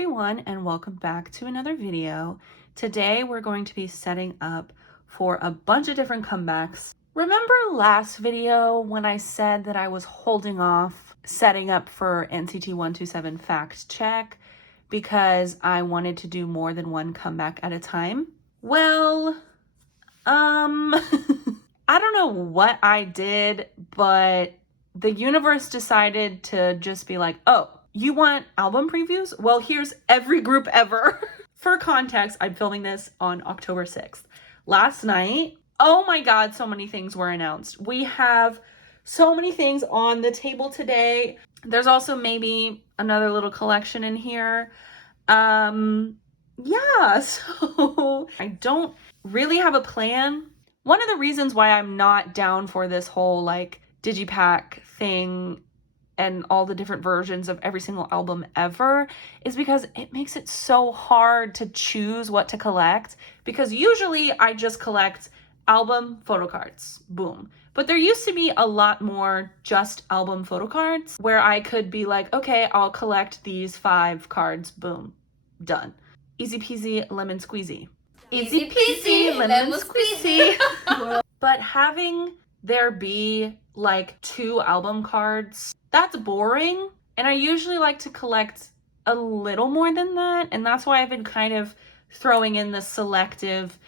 everyone, and welcome back to another video. Today we're going to be setting up for a bunch of different comebacks. Remember last video when I said that I was holding off setting up for NCT 127 fact check because I wanted to do more than one comeback at a time? Well, I don't know what I did, but the universe decided to just be like, oh, you want album previews? Well, here's every group ever. For context, I'm filming this on October 6th. Last night, oh my God, so many things were announced. We have so many things on the table today. There's also maybe another little collection in here. Yeah, so I don't really have a plan. One of the reasons why I'm not down for this whole like digipack thing and all the different versions of every single album ever is because it makes it so hard to choose what to collect, because usually I just collect album photo cards, boom. But there used to be a lot more just album photo cards where I could be like, okay, I'll collect these 5 cards, boom, done. Easy peasy lemon squeezy. Easy peasy lemon squeezy. But having there be like 2 album cards, that's boring. And I usually like to collect a little more than that. And that's why I've been kind of throwing in the selective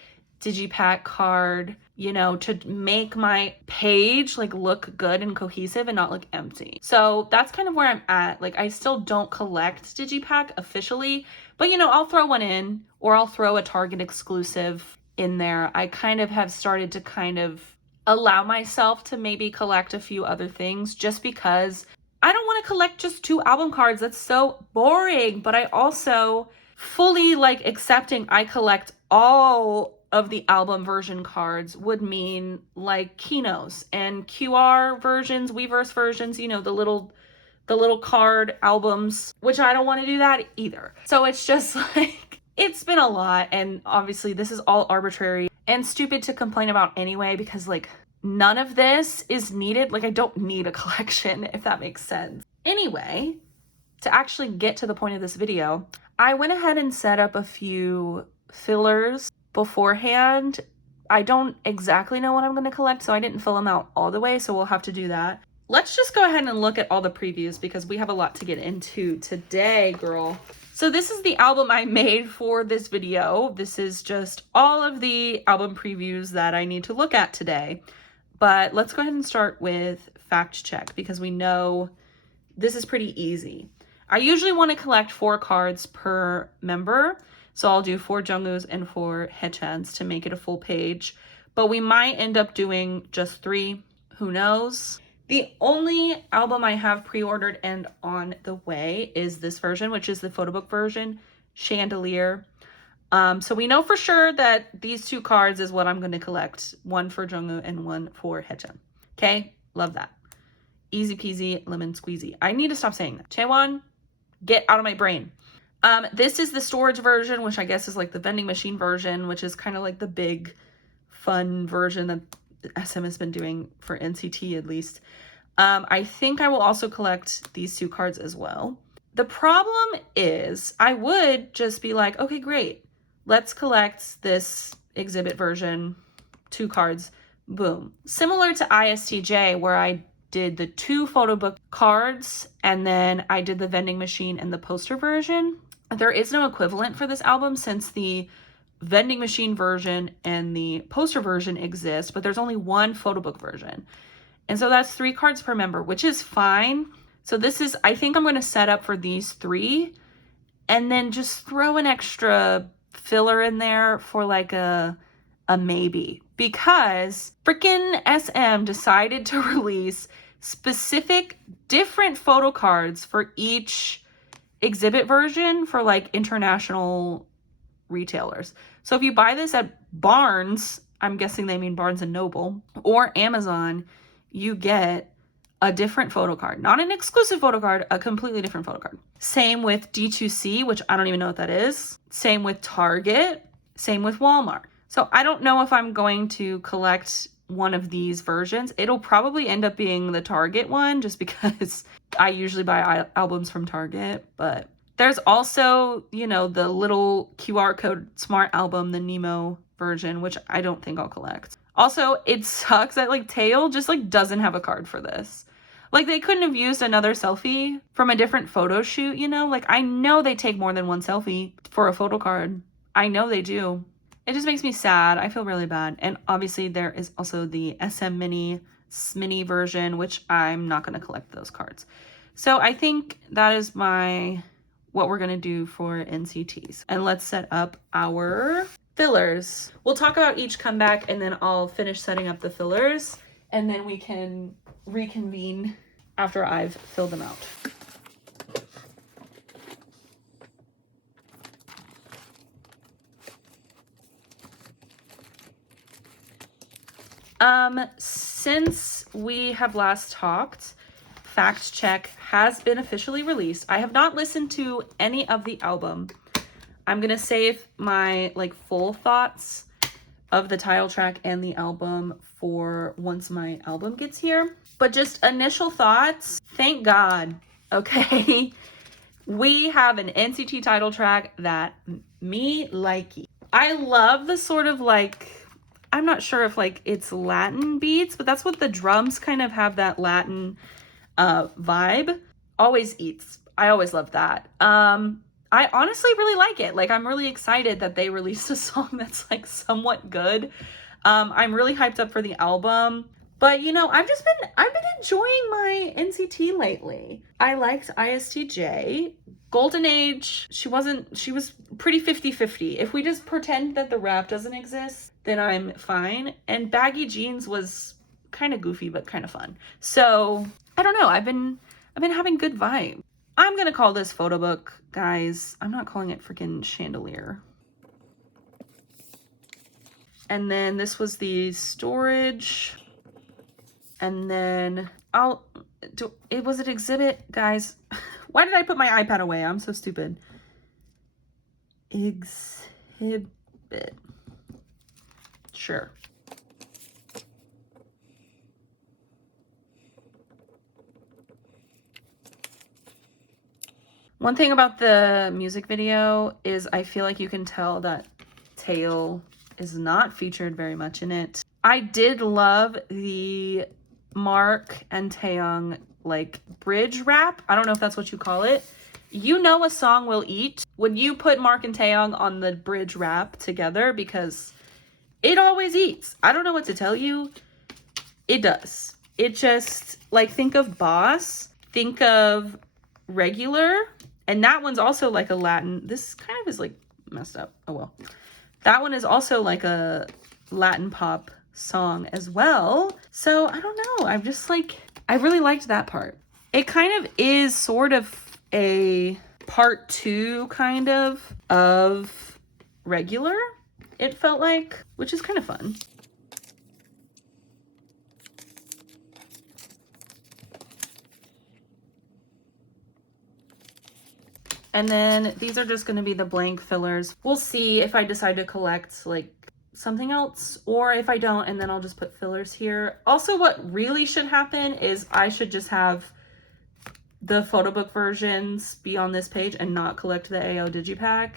digipack card, you know, to make my page like look good and cohesive and not look empty. So that's kind of where I'm at. Like, I still don't collect digipack officially, but you know, I'll throw one in, or I'll throw a Target exclusive in there. I kind of have started to kind of allow myself to maybe collect a few other things just because I don't want to collect just 2 album cards. That's so boring. But I also fully like accepting I collect all of the album version cards would mean like Kinos and QR versions, Weverse versions, you know, the little card albums, which I don't want to do that either. So it's just like, it's been a lot. And obviously this is all arbitrary and stupid to complain about anyway, because like none of this is needed. Like, I don't need a collection, if that makes sense. Anyway, to actually get to the point of this video, I went ahead and set up a few fillers beforehand. I don't exactly know what I'm going to collect, so I didn't fill them out all the way, so we'll have to do that. Let's just go ahead and look at all the previews because we have a lot to get into today, girl. So this is the album I made for this video. This is just all of the album previews that I need to look at today. But let's go ahead and start with fact check because we know this is pretty easy. I usually want to collect 4 cards per member. So I'll do 4 Jungkook's and 4 Haechan's to make it a full page. But we might end up doing just 3. Who knows? The only album I have pre-ordered and on the way is this version, which is the photo book version, Chandelier. So we know for sure that these 2 cards is what I'm going to collect. 1 for Jungkook and 1 for Haechan. Okay? Love that. Easy peasy lemon squeezy. I need to stop saying that. Chaewon, get out of my brain. This is the storage version, which I guess is like the vending machine version, which is kind of like the big fun version that SM has been doing for NCT at least. I think I will also collect these 2 cards as well. The problem is I would just be like, okay, great. Let's collect this exhibit version, 2 cards, boom. Similar to ISTJ, where I did the 2 photo book cards and then I did the vending machine and the poster version. There is no equivalent for this album since the vending machine version and the poster version exist, but there's only 1 photo book version. And so that's 3 cards per member, which is fine. So this is, I think I'm going to set up for these 3 and then just throw an extra filler in there for like a maybe, because freaking SM decided to release specific different photo cards for each exhibit version for like international retailers. So if you buy this at Barnes, I'm guessing they mean Barnes and Noble, or Amazon, you get a different photo card. Not an exclusive photo card, a completely different photo card. Same with D2C, which I don't even know what that is. Same with Target. Same with Walmart. So I don't know if I'm going to collect one of these versions. It'll probably end up being the Target one just because I usually buy albums from Target, but There's also, you know, the little QR code smart album, the Nemo version, which I don't think I'll collect. Also, it sucks that like Tail just like doesn't have a card for this. Like they couldn't have used another selfie from a different photo shoot, you know? Like I know they take more than one selfie for a photo card. I know they do. It just makes me sad. I feel really bad. And obviously there is also the SM Mini version, which I'm not going to collect those cards. So I think that is what we're going to do for NCTs. And let's set up our fillers. We'll talk about each comeback and then I'll finish setting up the fillers and then we can reconvene after I've filled them out. Since we have last talked, Fact Check has been officially released. I have not listened to any of the album. I'm gonna save my like full thoughts of the title track and the album for once my album gets here. But just initial thoughts, thank God, okay? We have an NCT title track that me likey. I love the sort of like, I'm not sure if like it's Latin beats, but that's what the drums kind of have, that Latin vibe. Always eats. I always love that. I honestly really like it. Like I'm really excited that they released a song that's like somewhat good. I'm really hyped up for the album. But you know, I've been enjoying my NCT lately. I liked ISTJ. Golden Age, she was pretty 50-50. If we just pretend that the rap doesn't exist, then I'm fine. And Baggy Jeans was kind of goofy, but kind of fun. So I don't know. I've been having good vibes. I'm gonna call this photo book, guys. I'm not calling it freaking chandelier. And then this was the storage. And then was it exhibit, guys? Why did I put my iPad away? I'm so stupid. Exhibit. Sure. One thing about the music video is I feel like you can tell that Tail is not featured very much in it. I did love the Mark and Taeyong like bridge rap. I don't know if that's what you call it. You know a song will eat when you put Mark and Taeyong on the bridge rap together because it always eats. I don't know what to tell you. It does. It just, like, think of Boss, think of Regular, and that one's also like a Latin. This kind of is like messed up. Oh well. That one is also like a Latin pop song as well. So I don't know. I'm just like, I really liked that part. It kind of is sort of a part 2 kind of Regular, it felt like, which is kind of fun. And then these are just going to be the blank fillers. We'll see if I decide to collect like something else or if I don't, and then I'll just put fillers here. Also, what really should happen is I should just have the photo book versions be on this page and not collect the AO Digipack.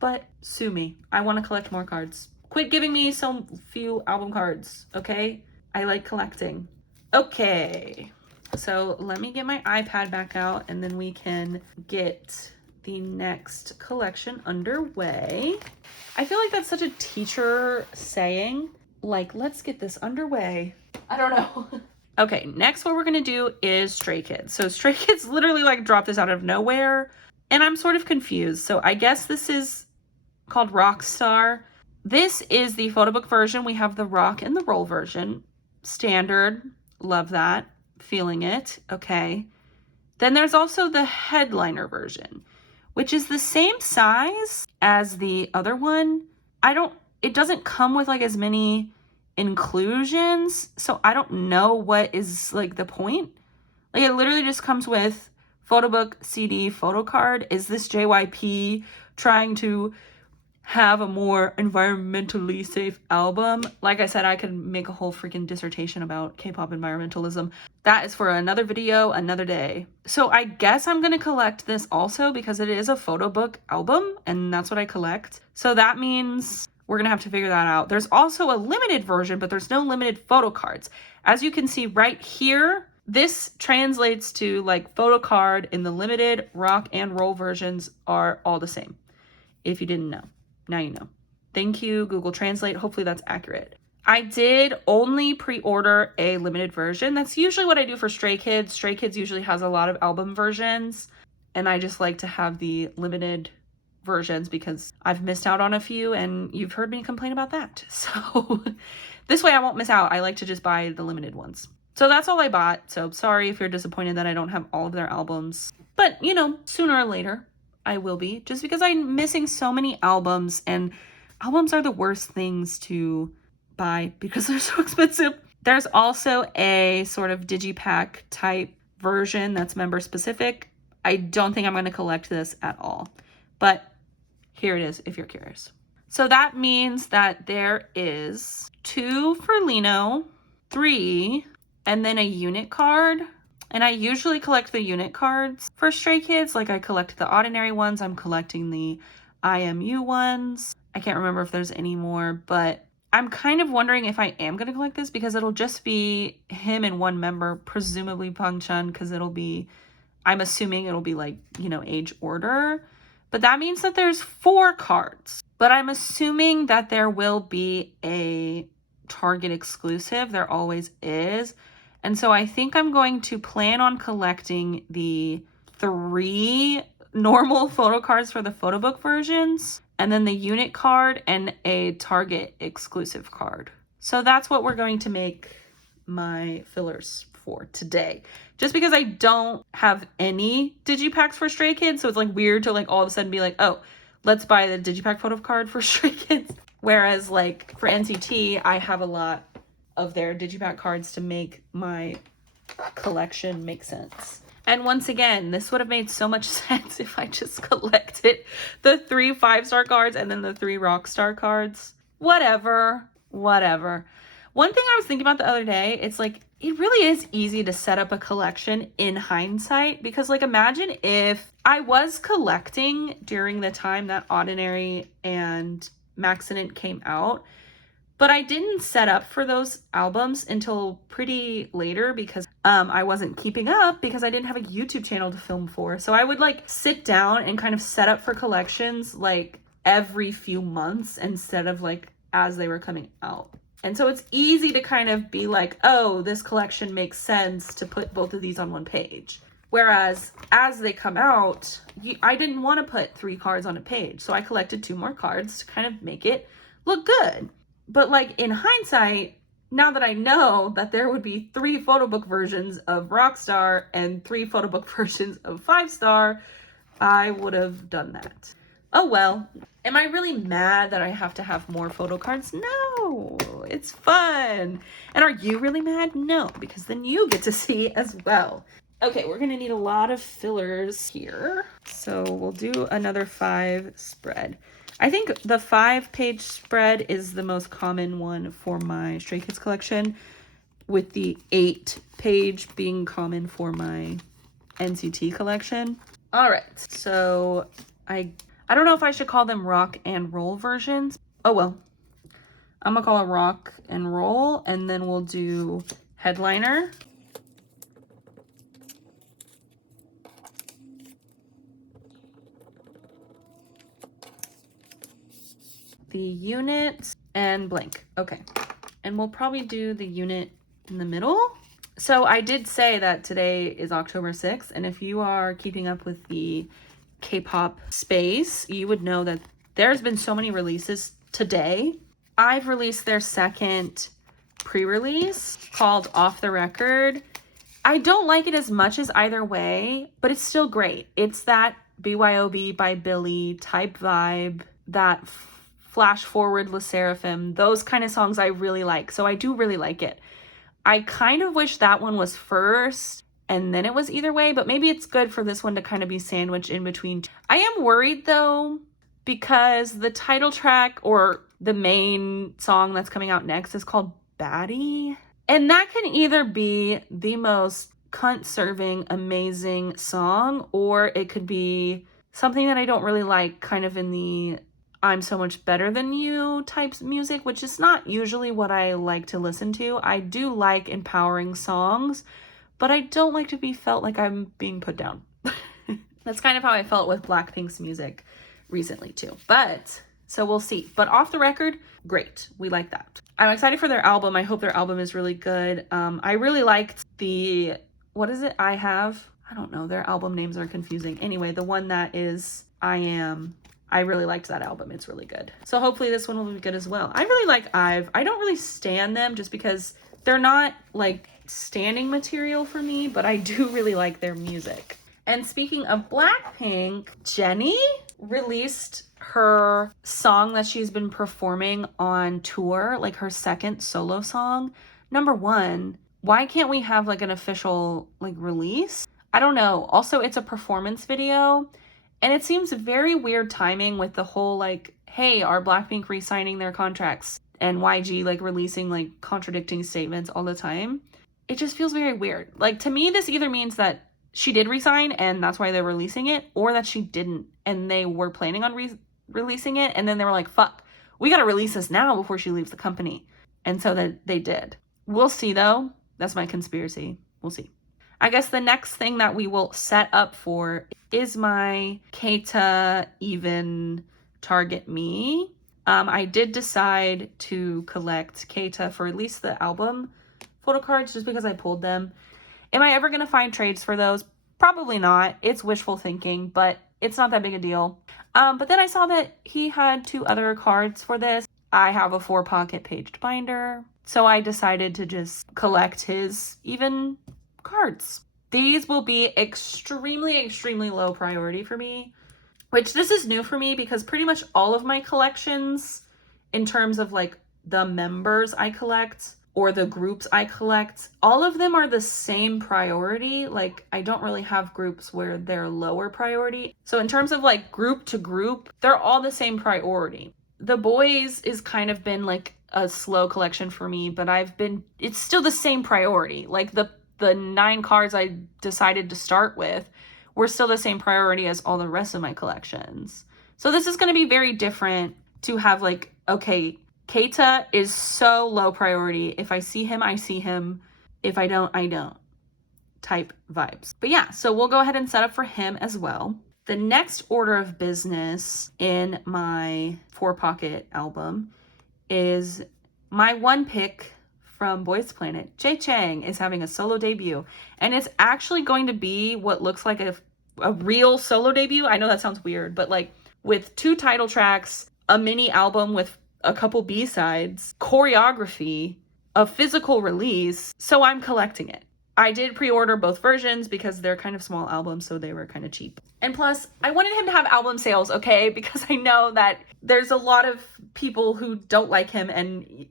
But sue me. I want to collect more cards. Quit giving me so few album cards, okay? I like collecting. Okay. So let me get my iPad back out and then we can get the next collection underway. I feel like that's such a teacher saying, like, let's get this underway. I don't know. Okay, next what we're gonna do is Stray Kids. So Stray Kids literally like dropped this out of nowhere and I'm sort of confused. So I guess this is called Rockstar. This is the photo book version. We have the rock and the roll version. Standard, love that. Feeling it. Okay. Then there's also the headliner version, which is the same size as the other one. It doesn't come with like as many inclusions, so I don't know what is like the point. Like it literally just comes with photo book, CD, photo card. Is this JYP trying to have a more environmentally safe album. Like I said, I could make a whole freaking dissertation about K-pop environmentalism. That is for another video, another day. So I guess I'm gonna collect this also because it is a photo book album and that's what I collect. So that means we're gonna have to figure that out. There's also a limited version, but there's no limited photo cards. As you can see right here, this translates to like photo card in the limited, rock, and roll versions are all the same. If you didn't know, now you know. Thank you, Google Translate. Hopefully that's accurate. I did only pre-order a limited version. That's usually what I do for Stray Kids. Stray Kids usually has a lot of album versions, and I just like to have the limited versions because I've missed out on a few and you've heard me complain about that. So this way I won't miss out. I like to just buy the limited ones. So that's all I bought. So sorry if you're disappointed that I don't have all of their albums, but you know, sooner or later I will be, just because I'm missing so many albums, and albums are the worst things to buy because they're so expensive. There's also a sort of digipack type version that's member specific. I don't think I'm going to collect this at all, but here it is if you're curious. So that means that there is 2 for Lino, 3, and then a unit card. And I usually collect the unit cards for Stray Kids. Like I collect the ordinary ones. I'm collecting the IMU ones. I can't remember if there's any more, but I'm kind of wondering if I am going to collect this because it'll just be him and one member, presumably Pangchun, because it'll be, I'm assuming it'll be like, you know, age order. But that means that there's 4 cards. But I'm assuming that there will be a Target exclusive. There always is. And so I think I'm going to plan on collecting the 3 normal photo cards for the photo book versions, and then the unit card and a Target exclusive card. So that's what we're going to make my fillers for today. Just because I don't have any digipacks for Stray Kids, so it's like weird to like all of a sudden be like, oh, let's buy the digipack photo card for Stray Kids. Whereas like for NCT, I have a lot of their digipack cards to make my collection make sense. And once again, this would have made so much sense if I just collected the 3 5-star cards and then the 3 rock star cards. Whatever. One thing I was thinking about the other day, it's like, it really is easy to set up a collection in hindsight, because like imagine if I was collecting during the time that Ordinary and Maxinent came out, but I didn't set up for those albums until pretty later because I wasn't keeping up because I didn't have a YouTube channel to film for. So I would like sit down and kind of set up for collections like every few months instead of like as they were coming out. And so it's easy to kind of be like, oh, this collection makes sense to put both of these on one page. Whereas as they come out, I didn't want to put 3 cards on a page. So I collected 2 more cards to kind of make it look good. But like in hindsight, now that I know that there would be 3 photo book versions of Rockstar and 3 photo book versions of 5-star, I would have done that. Oh well. Am I really mad that I have to have more photo cards? No, it's fun. And are you really mad? No, because then you get to see as well. Okay, we're gonna need a lot of fillers here. So we'll do another 5 spread. I think the 5-page spread is the most common one for my Stray Kids collection, with the 8-page being common for my NCT collection. All right, so I don't know if I should call them rock and roll versions. Oh well, I'm gonna call it rock and roll, and then we'll do headliner. The unit and blank. Okay. And we'll probably do the unit in the middle. So I did say that today is October 6th, and if you are keeping up with the K-pop space, you would know that there's been so many releases today. I've released their 2nd pre-release called Off the Record. I don't like it as much as Either Way, but it's still great. It's that BYOB by Billy type vibe, that Flash Forward Le Seraphim, those kind of songs I really like. So I do really like it. I kind of wish that one was first and then it was Either Way, but maybe it's good for this one to kind of be sandwiched in between. I am worried though because the title track or the main song that's coming out next is called Baddie. And that can either be the most cunt-serving, amazing song, or it could be something that I don't really like, kind of in the I'm so much better than you types music, which is not usually what I like to listen to. I do like empowering songs, but I don't like to be felt like I'm being put down. That's kind of how I felt with Blackpink's music recently too. But so we'll see. But off the record, great. We like that. I'm excited for their album. I hope their album is really good. I really liked the, what is it? I don't know. Their album names are confusing. Anyway, the one that is I Am. I really liked that album. It's really good. So hopefully this one will be good as well. I really like IVE. I don't really stan them just because they're not like standing material for me, but I do really like their music. And speaking of Blackpink, Jennie released her song that she's been performing on tour, like her second solo song. Number one, why can't we have like an official like release? I don't know. Also, it's a performance video, and it seems very weird timing with the whole like, hey, are Blackpink re-signing their contracts? And YG like releasing like contradicting statements all the time. It just feels very weird. Like, to me, this either means that she did resign and that's why they're releasing it, or that she didn't and they were planning on releasing it, and then they were like, fuck, we gotta release this now before she leaves the company. And so that they did. We'll see though. That's my conspiracy. We'll see. I guess the next thing that we will set up for is my Keita Even Target Me. I did decide to collect Keita for at least the album photo cards just because I pulled them. Am I ever going to find trades for those? Probably not. It's wishful thinking, but it's not that big a deal. But then I saw that he had 2 other cards for this. I have a 4-pocket paged binder, so I decided to just collect his even cards. These will be extremely, extremely low priority for me, which this is new for me because pretty much all of my collections, in terms of like the members I collect or the groups I collect, all of them are the same priority. Like, I don't really have groups where they're lower priority. So in terms of like group to group, they're all the same priority. The boys is kind of been like a slow collection for me, but it's still the same priority. Like the 9 cards I decided to start with were still the same priority as all the rest of my collections. So this is going to be very different to have like, okay, Keita is so low priority. If I see him, I see him. If I don't, I don't type vibes. But yeah, so we'll go ahead and set up for him as well. The next order of business in my 4-pocket album is my one pick from Boys Planet. Chang is having a solo debut, and it's actually going to be what looks like a real solo debut. I know that sounds weird, but like with 2 title tracks, a mini album with a couple B-sides, choreography, a physical release, so I'm collecting it. I did pre-order both versions because they're kind of small albums, so they were kind of cheap. And plus, I wanted him to have album sales, okay? Because I know that there's a lot of people who don't like him, and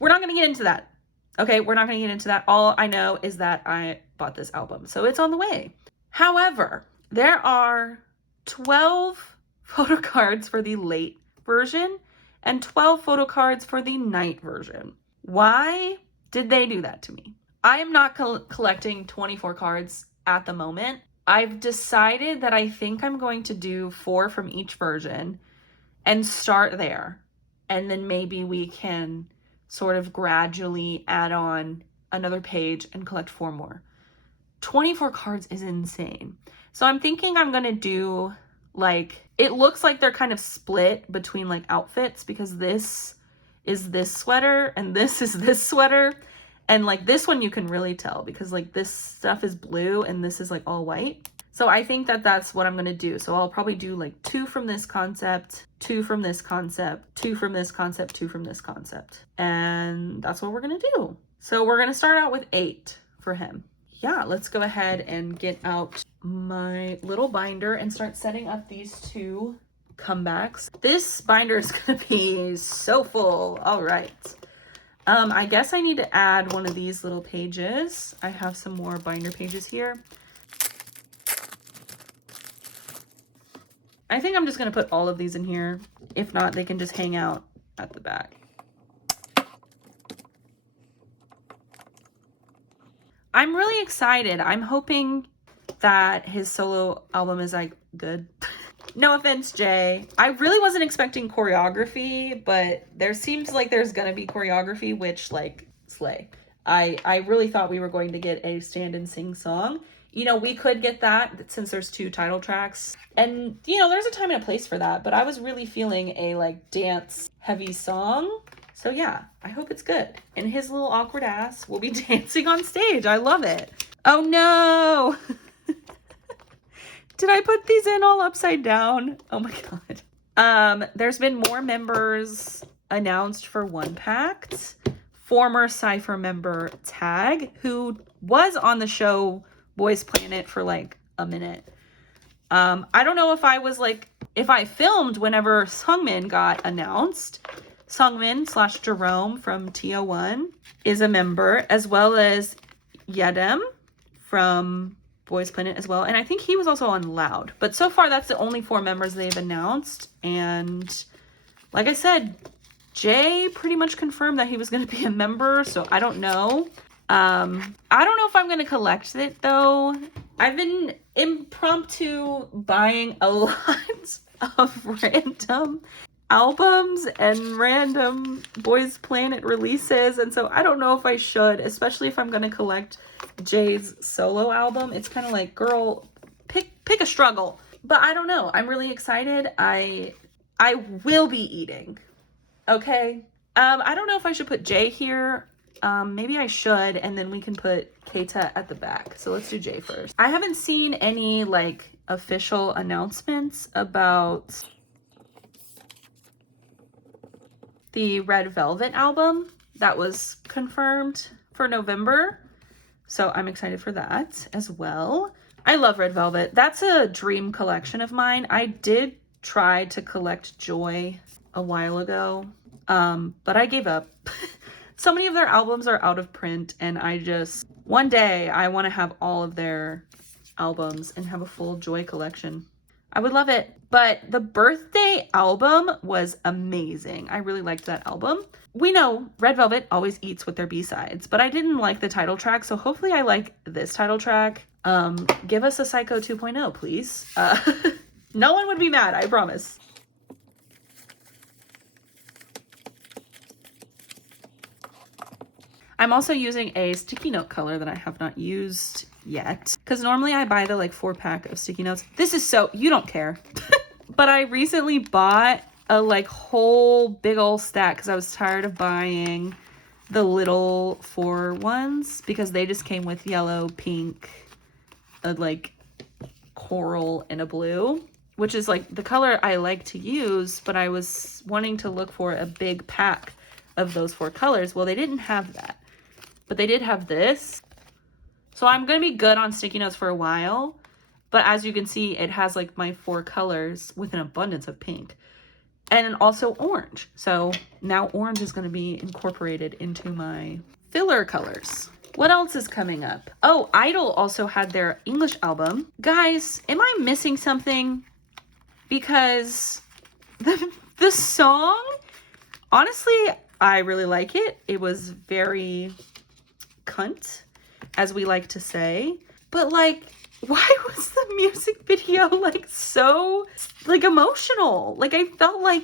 we're not going to get into that. Okay, we're not going to get into that. All I know is that I bought this album, so it's on the way. However, there are 12 photo cards for the late version and 12 photo cards for the night version. Why did they do that to me? I am not collecting 24 cards at the moment. I've decided that I think I'm going to do 4 from each version and start there. And then maybe we can sort of gradually add on another page and collect 4 more. 24 cards is insane. So I'm thinking I'm going to do like, it looks like they're kind of split between like outfits, because this is this sweater and this is this sweater. And like this one you can really tell because like this stuff is blue and this is like all white. So I think that that's what I'm going to do. So I'll probably do like 2 from this concept, 2 from this concept, 2 from this concept, 2 from this concept. And that's what we're going to do. So we're going to start out with 8 for him. Yeah, let's go ahead and get out my little binder and start setting up these 2 comebacks. This binder is going to be so full. All right. I guess I need to add one of these little pages. I have some more binder pages here. I think I'm just going to put all of these in here. If not, they can just hang out at the back. I'm really excited. I'm hoping that his solo album is like good. No offense, Jay. I really wasn't expecting choreography, but there seems like there's gonna be choreography, which like slay. I really thought we were going to get a stand and sing song. You know, we could get that since there's 2 title tracks. And, you know, there's a time and a place for that, but I was really feeling a like dance heavy song. So yeah, I hope it's good. And his little awkward ass will be dancing on stage. I love it. Oh no! Did I put these in all upside down? Oh my god. There's been more members announced for One Pact. Former Cypher member Tag, who was on the show Boys Planet for like a minute. I don't know if I was like, if I filmed whenever Sungmin got announced. Sungmin / Jerome from TO1 is a member, as well as Yedem from Boys Planet as well. And I think he was also on Loud. But so far, that's the only 4 members they've announced. And like I said, Jay pretty much confirmed that he was going to be a member. So I don't know. I don't know if I'm going to collect it, though. I've been impromptu buying a lot of random albums and random Boys Planet releases, and so I don't know if I should, especially if I'm going to collect Jay's solo album. It's kind of like, girl, pick a struggle. But I don't know. I'm really excited. I will be eating. Okay. I don't know if I should put Jay here. Maybe I should, and then we can put Keita at the back. So let's do Jay first. I haven't seen any like official announcements about the Red Velvet album that was confirmed for November. So I'm excited for that as well. I love Red Velvet. That's a dream collection of mine. I did try to collect Joy a while ago, but I gave up. So many of their albums are out of print, and one day I want to have all of their albums and have a full Joy collection. I would love it. But the birthday album was amazing. I really liked that album. We know Red Velvet always eats with their B-sides, but I didn't like the title track, so hopefully I like this title track. Give us a Psycho 2.0, please. No one would be mad, I promise. I'm also using a sticky note color that I have not used yet, because normally I buy the like 4-pack of sticky notes. This is so, you don't care. But I recently bought a like whole big old stack because I was tired of buying the little 4 ones, because they just came with yellow, pink, a like coral, and a blue, which is like the color I like to use, but I was wanting to look for a big pack of those 4 colors. Well, they didn't have that, but they did have this. So I'm going to be good on sticky notes for a while. But as you can see, it has like my 4 colors with an abundance of pink and also orange. So now orange is going to be incorporated into my filler colors. What else is coming up? Oh, Idol also had their English album. Guys, am I missing something? Because the song, honestly, I really like it. It was very cunt, as we like to say. But like, why was the music video like so like emotional? Like, I felt like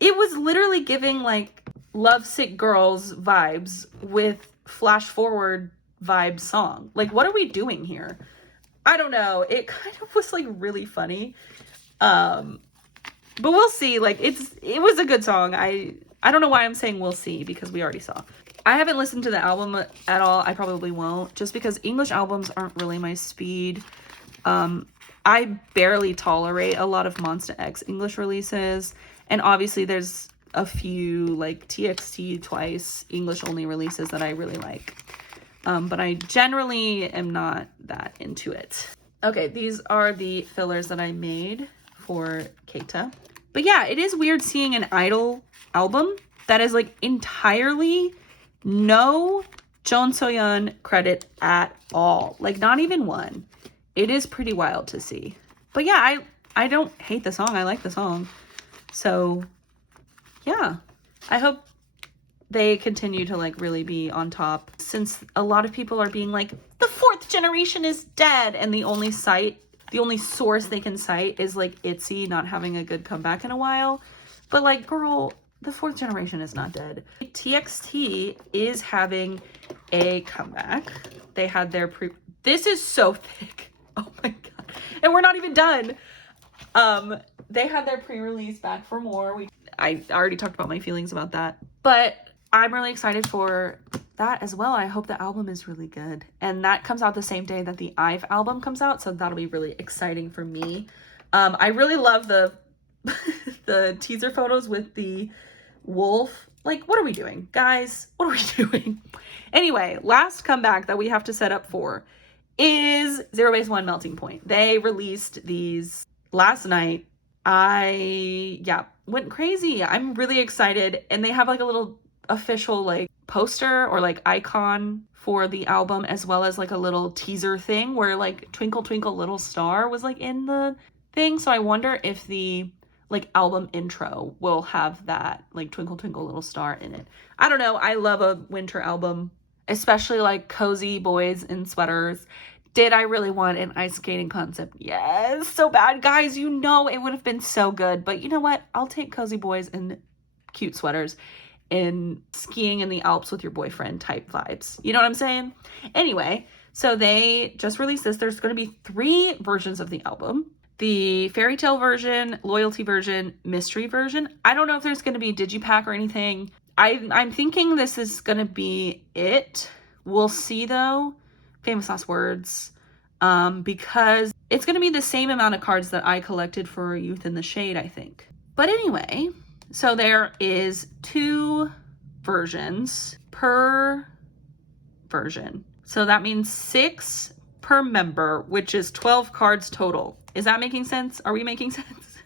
it was literally giving like Lovesick Girls vibes with flash forward vibe song. Like, what are we doing here? I don't know. It kind of was like really funny. But we'll see. Like, it was a good song. I don't know why I'm saying we'll see, because we already saw. I haven't listened to the album at all. I probably won't, just because English albums aren't really my speed. I barely tolerate a lot of Monsta X English releases. And obviously there's a few like TXT Twice English only releases that I really like. But I generally am not that into it. Okay, these are the fillers that I made for Keita. But yeah, it is weird seeing an Idol album that is like entirely no Jeon So-yeon credit at all. Like, not even one. It is pretty wild to see. But yeah, I don't hate the song. I like the song. So yeah, I hope they continue to like really be on top, since a lot of people are being like, the 4th generation is dead, and the only source they can cite is like ITZY not having a good comeback in a while. But like, girl, the 4th generation is not dead. TXT is having a comeback. They had their this is so thick. Oh my god. And we're not even done. They had their pre-release back for more. I already talked about my feelings about that, but I'm really excited for that as well. I hope the album is really good. And that comes out the same day that the IVE album comes out, so that'll be really exciting for me. I really love the the teaser photos with the wolf. Like, what are we doing? Guys, what are we doing? Anyway, last comeback that we have to set up for is zerobaseone Melting Point. They released these last night. I went crazy. I'm really excited. And they have like a little official like poster or like icon for the album, as well as like a little teaser thing where like Twinkle Twinkle Little Star was like in the thing. So I wonder if the like album intro will have that like Twinkle Twinkle Little Star in it. I don't know. I love a winter album, especially like cozy boys in sweaters. Did I really want an ice skating concept? Yes, so bad. Guys, you know it would have been so good. But you know what? I'll take cozy boys in cute sweaters and skiing in the Alps with your boyfriend type vibes. You know what I'm saying? Anyway, so they just released this. There's going to be 3 versions of the album. The fairy tale version, loyalty version, mystery version. I don't know if there's going to be a digipack or anything. I'm thinking this is going to be it. We'll see though. Famous last words. Because it's going to be the same amount of cards that I collected for Youth in the Shade, I think. But anyway, so there is 2 versions per version. So that means 6 per member, which is 12 cards total. Is that making sense? Are we making sense?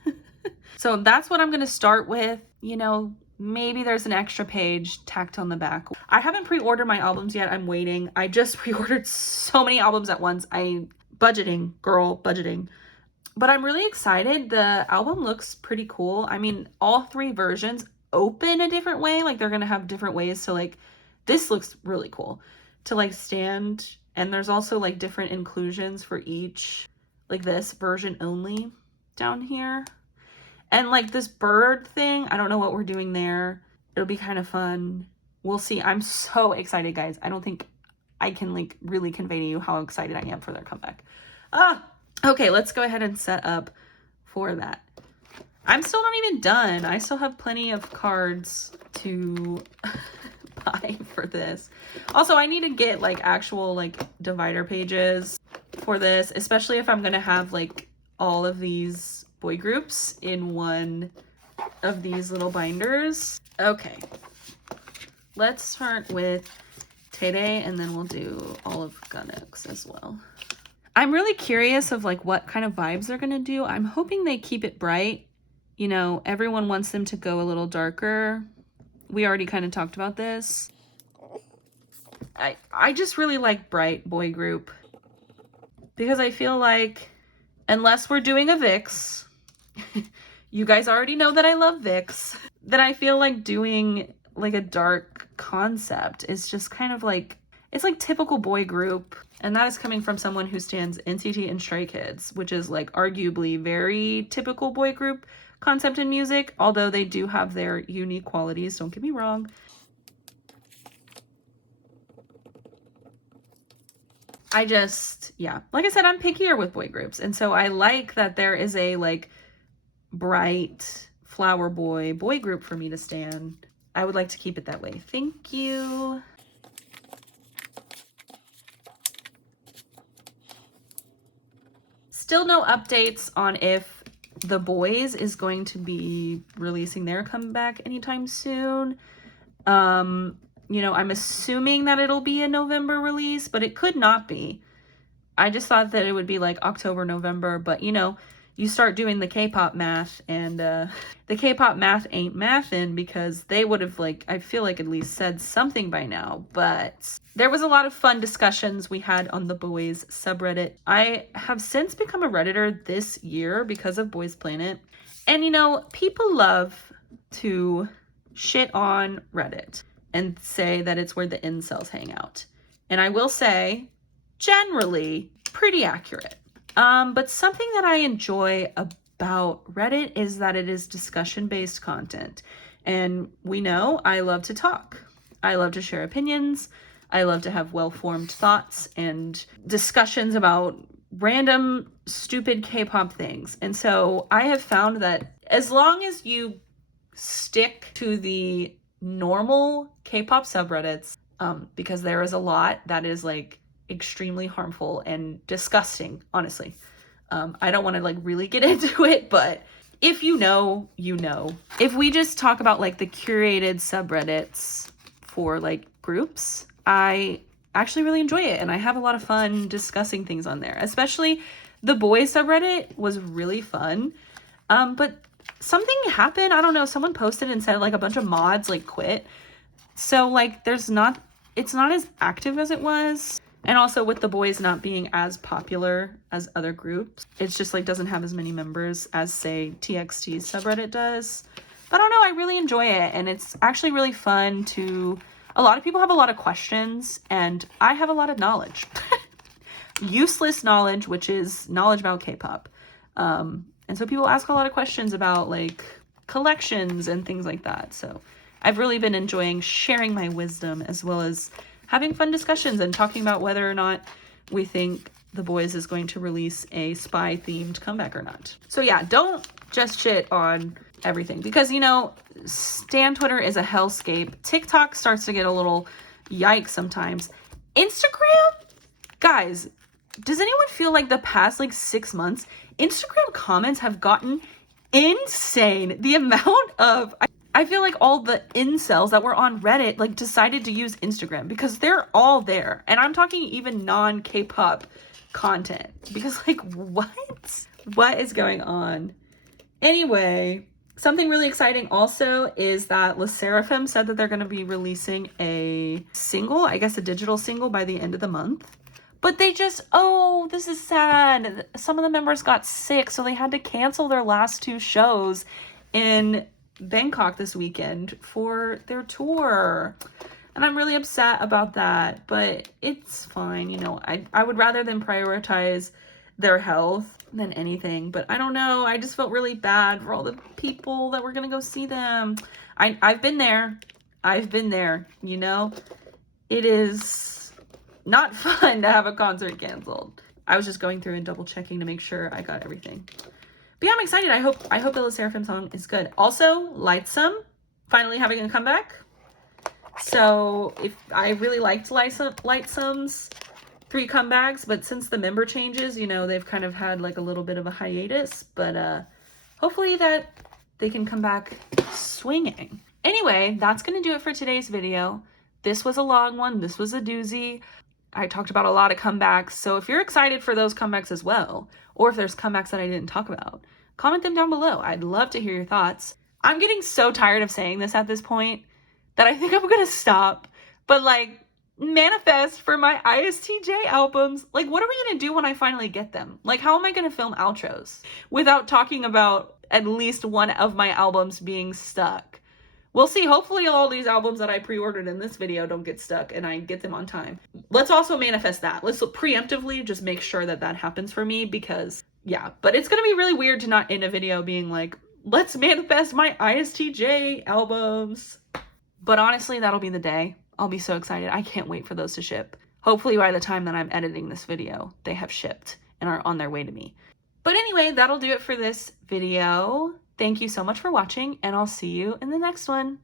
So that's what I'm going to start with. You know, maybe there's an extra page tacked on the back. I haven't pre-ordered my albums yet. I'm waiting. I just pre-ordered so many albums at once. Budgeting, girl, budgeting. But I'm really excited. The album looks pretty cool. I mean, all 3 versions open a different way. Like they're going to have different ways to like, this looks really cool to like stand. And there's also like different inclusions for each, like this version only down here. And like this bird thing, I don't know what we're doing there. It'll be kind of fun. We'll see. I'm so excited, guys. I don't think I can like really convey to you how excited I am for their comeback. Okay, let's go ahead and set up for that. I'm still not even done. I still have plenty of cards to buy for this. Also, I need to get like actual like divider pages for this, especially if I'm gonna have like all of these boy groups in one of these little binders. Okay, let's start with Tede and then we'll do all of Gunnox as well. I'm really curious of like what kind of vibes they're gonna do. I'm hoping they keep it bright. You know, everyone wants them to go a little darker. We already kind of talked about this. I just really like bright boy group because I feel like unless we're doing a VIX, you guys already know that I love VIX, that I feel like doing like a dark concept is just kind of like, it's like typical boy group. And that is coming from someone who stands NCT and Stray Kids, which is like arguably very typical boy group concept in music, although they do have their unique qualities, don't get me wrong. I just, yeah, like I said, I'm pickier with boy groups. And so I like that there is a like bright flower boy group for me to stand. I would like to keep it that way. Thank you. Still no updates on if The Boys is going to be releasing their comeback anytime soon. You know, I'm assuming that it'll be a November release, but it could not be. I just thought that it would be like October, November, but you know, you start doing the K-pop math, and the K-pop math ain't mathin', because they would have, like, I feel like at least said something by now. But there was a lot of fun discussions we had on the boys subreddit. I have since become a Redditor this year because of Boys Planet. And you know, people love to shit on Reddit and say that it's where the incels hang out. And I will say, generally, pretty accurate. But something that I enjoy about Reddit is that it is discussion-based content. And we know I love to talk. I love to share opinions. I love to have well-formed thoughts and discussions about random, stupid K-pop things. And so I have found that as long as you stick to the normal K-pop subreddits, because there is a lot that is like extremely harmful and disgusting, honestly. I don't want to like really get into it, but if you know, you know. If we just talk about like the curated subreddits for like groups, I actually really enjoy it, and I have a lot of fun discussing things on there. Especially the boys subreddit was really fun. But something happened, I don't know, someone posted and said like a bunch of mods like quit. So like it's not as active as it was. And also with the boys not being as popular as other groups, it's just like doesn't have as many members as say TXT's subreddit does. But I don't know, I really enjoy it, and it's actually really fun to, a lot of people have a lot of questions and I have a lot of knowledge. Useless knowledge, which is knowledge about K-pop. And so people ask a lot of questions about like collections and things like that. So I've really been enjoying sharing my wisdom, as well as having fun discussions and talking about whether or not we think the boys is going to release a spy themed comeback or not. So yeah, don't just shit on everything, because you know, Stan Twitter is a hellscape. TikTok starts to get a little yikes sometimes. Instagram, guys, does anyone feel like the past like 6 months, Instagram comments have gotten insane? The amount of, I feel like all the incels that were on Reddit like decided to use Instagram because they're all there. And I'm talking even non-K-pop content, because like what is going on? Anyway, something really exciting also is that LE SSERAFIM said that they're going to be releasing a single, I guess a digital single, by the end of the month. But they just, oh, this is sad. Some of the members got sick, so they had to cancel their last 2 shows in Bangkok this weekend for their tour. And I'm really upset about that, but it's fine. You know, I would rather them prioritize their health than anything. But I don't know, I just felt really bad for all the people that were gonna go see them. I've been there, you know. It is not fun to have a concert canceled. I was just going through and double checking to make sure I got everything. But yeah, I'm excited. I hope the LE SSERAFIM song is good. Also, Lightsome finally having a comeback. So if I really liked Lightsome's 3 comebacks, but since the member changes, you know, they've kind of had like a little bit of a hiatus. But hopefully that they can come back swinging. Anyway, that's gonna do it for today's video. This was a long one. This was a doozy. I talked about a lot of comebacks, so if you're excited for those comebacks as well, or if there's comebacks that I didn't talk about, comment them down below. I'd love to hear your thoughts. I'm getting so tired of saying this at this point that I think I'm gonna stop. But like, manifest for my ISTJ albums. Like, what are we gonna do when I finally get them? Like, how am I gonna film outros without talking about at least one of my albums being stuck? We'll see. Hopefully all these albums that I pre-ordered in this video don't get stuck and I get them on time. Let's also manifest that. Let's preemptively just make sure that that happens for me, because yeah, but it's gonna be really weird to not end a video being like, let's manifest my ISTJ albums. But honestly, that'll be the day. I'll be so excited. I can't wait for those to ship. Hopefully by the time that I'm editing this video, they have shipped and are on their way to me. But anyway, that'll do it for this video. Thank you so much for watching, and I'll see you in the next one.